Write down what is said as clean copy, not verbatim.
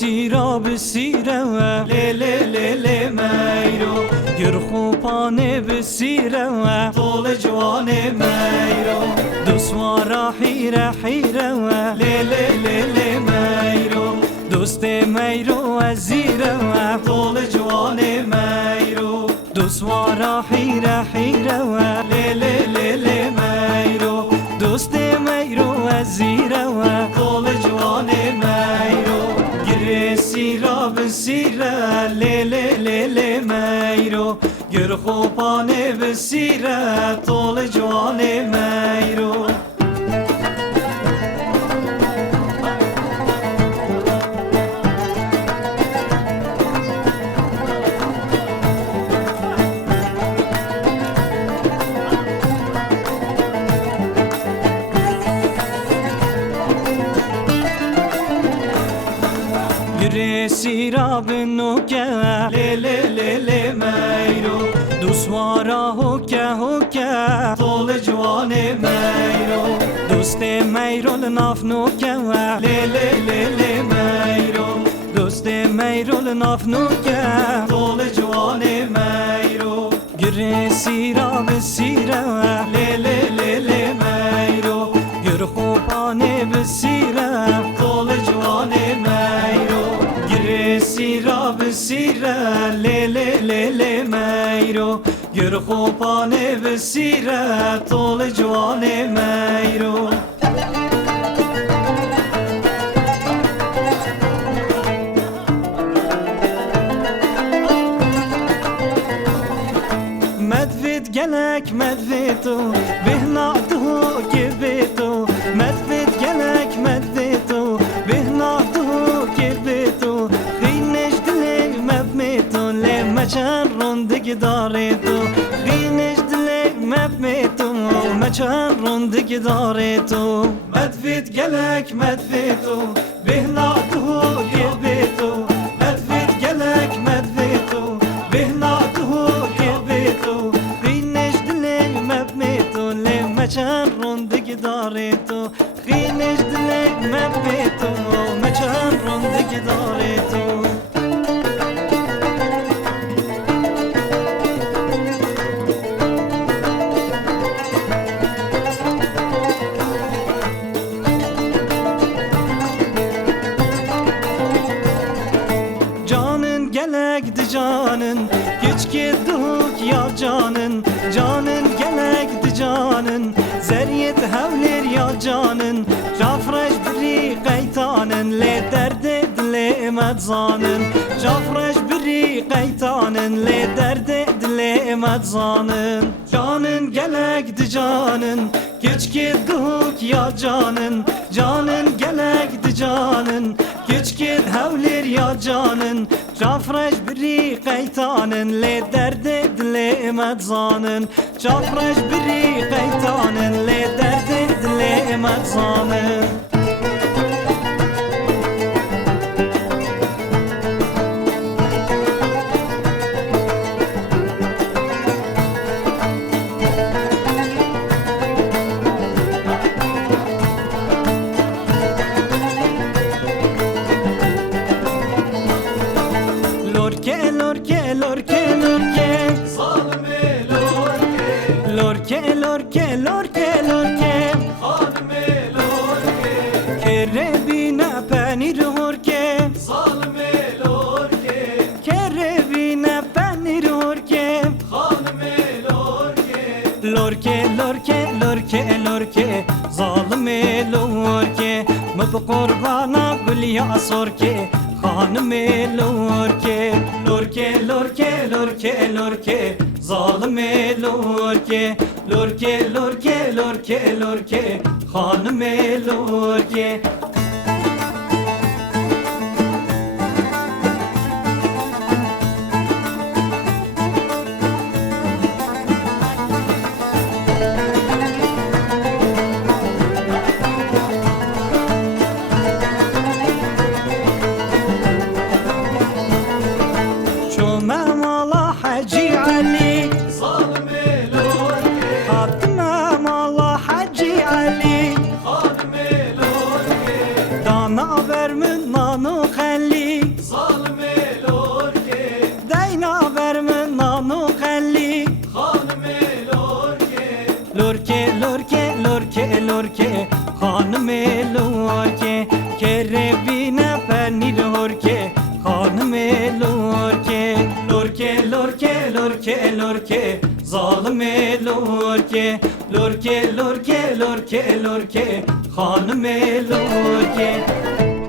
سیراب سیره و لی لی لی لی میرو گر خوبانه بسیره و طول جوان میرو دوسوارا حیره حیره و لی لی لی لی میرو دوست میرو وزیره و طول جوان میرو دوسوارا حیره حیره و لی لی لی لی میرو دوست میرو وزیره و طول جوان میرو گر سیراب سیره لی لی لی لی میرو گر خوبانه بسیره طول جوان میرو گر سیراب نوکه لی لی لی لی میرو دوسوارا هوکه هوکه طول جوان میرو دوست میرو لناف نوکه لی لی لی لی میرو دوست میرو لناف نوکه طول جوان میرو گر سیراب سیره لی لی لی لی میرو گر خوبانه بسیره طول جوان میرو گر سیراب سیره لی لی لی لی میرو گر خوبانه بسیره طول جوان میرو مدفت گلک مدفتو بهناتو که بیتو مدفت گلک مدفتو بهناتو که بیتو خینش دلک مبمیتو لمچن روندگ داره تو خینش دلک مبمیتو مچن روندگ داره تو مدفت گلک مدفتو بهناتو که بیتو مدفت گلک مدفتو بهناتو که بیتو خینش دلک مبمیتو لمچن روندگ داره تو خینش دلک مبمیتو مچن روندگ داره تو gelek di canın geç ki duk ya canın canın gelek di canın zeryet havler ya canın jafreş biri qaytanın le derde dile medzanın jafreş biri qaytanın le derde dile medzanın canın gelek di canın geç ki duk ya canın canın gelek di canın geç ki havler ya canın جافرش بری قیتانن لی درد دل مدزانن جافرش بری قیتانن لی درد دل مدزانن lorke lorke lorke lorke Zalime lorke lorke lorke lorke lorke Hanime lorke kere bina panir horke Zalime lorke kere bina panir horke Hanime lorke lorke lorke lorke lorke zalime lorke mab qurbana gul ya sorke خانم لورکه لورکه لورکه لورکه لورکه ظالم لورکه لورکه لورکه لورکه لورکه خانم لورکه حجي علي ظالم لوركي حاتم الله حجي علي خادم لوركي lorke lorke zalime lorke lorke lorke lorke lorke hanım lorke